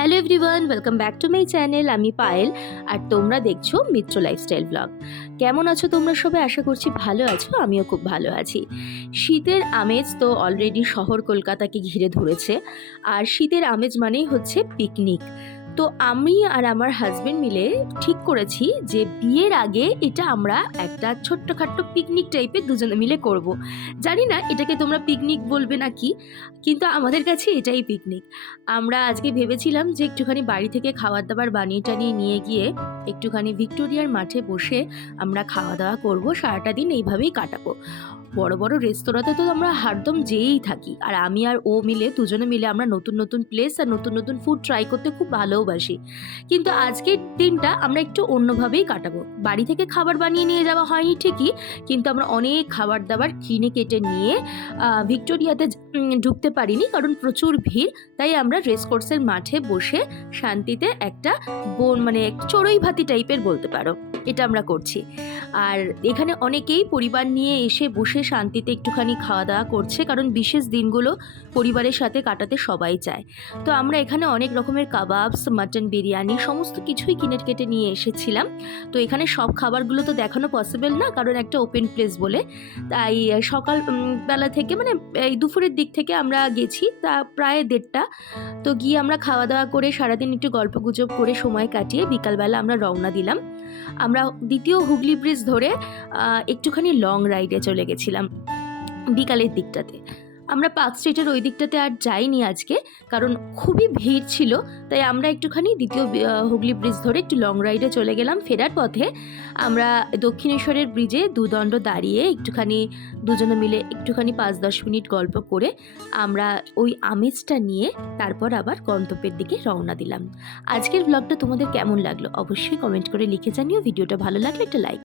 Hello everyone, welcome back to my channel. আমি পায়েল আর তোমরা দেখছো মিত্র লাইফস্টাইল ব্লগ। কেমন আছো তোমরা সবাই? আশা করছি ভালো আছো, আমিও খুব ভালো আছি। শীতের আমেজ তো অলরেডি শহর কলকাতাকে ঘিরে ধরেছে, আর শীতের আমেজ মানেই হচ্ছে পিকনিক। তো আমি আর আমার হাজবেন্ড মিলে ঠিক করেছি যে বিয়ের আগে এটা আমরা একটা ছোট্টখাট্ট পিকনিক টাইপের দুজনে মিলে করব। জানি না এটাকে তোমরা পিকনিক বলবে নাকি, কিন্তু আমাদের কাছে এটাই পিকনিক। আমরা আজকে ভেবেছিলাম যে একটুখানি বাড়ি থেকে খাবার দাবার বানিয়ে টানিয়ে নিয়ে গিয়ে একটুখানি ভিক্টোরিয়ার মাঠে বসে আমরা খাওয়া দাওয়া করব, সারাটা দিন এইভাবেই কাটাবো। বড় বড় রেস্তোরাঁতে তো আমরা হরদম যেয়েই থাকি, আর আমি আর ও মিলে দুজনে মিলে আমরা নতুন নতুন প্লেস আর নতুন নতুন ফুড ট্রাই করতে খুব ভালোবাসি। কিন্তু আজকের দিনটা আমরা একটু অন্যভাবেই কাটাবো। বাড়ি থেকে খাবার বানিয়ে নিয়ে যাওয়া হয়নি ঠিকই, কিন্তু আমরা অনেক খাবার দাবার কিনে কেটে নিয়ে ভিক্টোরিয়াতে ঢুকতে পারিনি, কারণ প্রচুর ভিড়। তাই আমরা রেসকোর্সের মাঠে বসে শান্তিতে একটা মানে চড়ুই ভাতি টাইপের বলতে পারো, এটা আমরা করছি। আর এখানে অনেকেই পরিবার নিয়ে এসে বসে শান্তিতে একটুখানি খাওয়া দাওয়া করছে, কারণ বিশেষ দিনগুলো পরিবারের সাথে কাটাতে সবাই চায়। তো আমরা এখানে অনেক রকমের কাবাবস, মাটন বিরিয়ানি সমস্ত কিছুই কিনে কেটে নিয়ে এসেছিলাম। তো এখানে সব খাবারগুলো তো দেখানো পসিবল না, কারণ একটা ওপেন প্লেস বলে। তাই সকাল বেলা থেকে মানে এই দুপুরের দিক থেকে আমরা গেছি, তা প্রায় 1:30। তো গিয়ে আমরা খাওয়া দাওয়া করে সারাদিন একটু গল্প গুজব করে সময় কাটিয়ে বিকালবেলা আমরা রওনা দিলাম। আমরা দ্বিতীয় হুগলি ব্রিজ ধরে একটুখানি লং রাইডে চলে গেছিলাম বিকালের দিকটাতে। আমরা পার্ক স্ট্রিটের ওই দিকটাতে আর যাইনি আজকে, কারণ খুবই ভিড় ছিল। তাই আমরা একটুখানি দ্বিতীয় হুগলি ব্রিজ ধরে একটু লং রাইডে চলে গেলাম। ফেরার পথে আমরা দক্ষিণেশ্বরের ব্রিজে দুদণ্ড দাঁড়িয়ে একটুখানি দুজনে মিলে একটুখানি 5-10 মিনিট গল্প করে আমরা ওই আমেজটা নিয়ে তারপর আবার গন্তব্যের দিকে রওনা দিলাম। আজকের ব্লগটা তোমাদের কেমন লাগলো অবশ্যই কমেন্ট করে লিখে জানিও। ভিডিওটা ভালো লাগলে একটা লাইক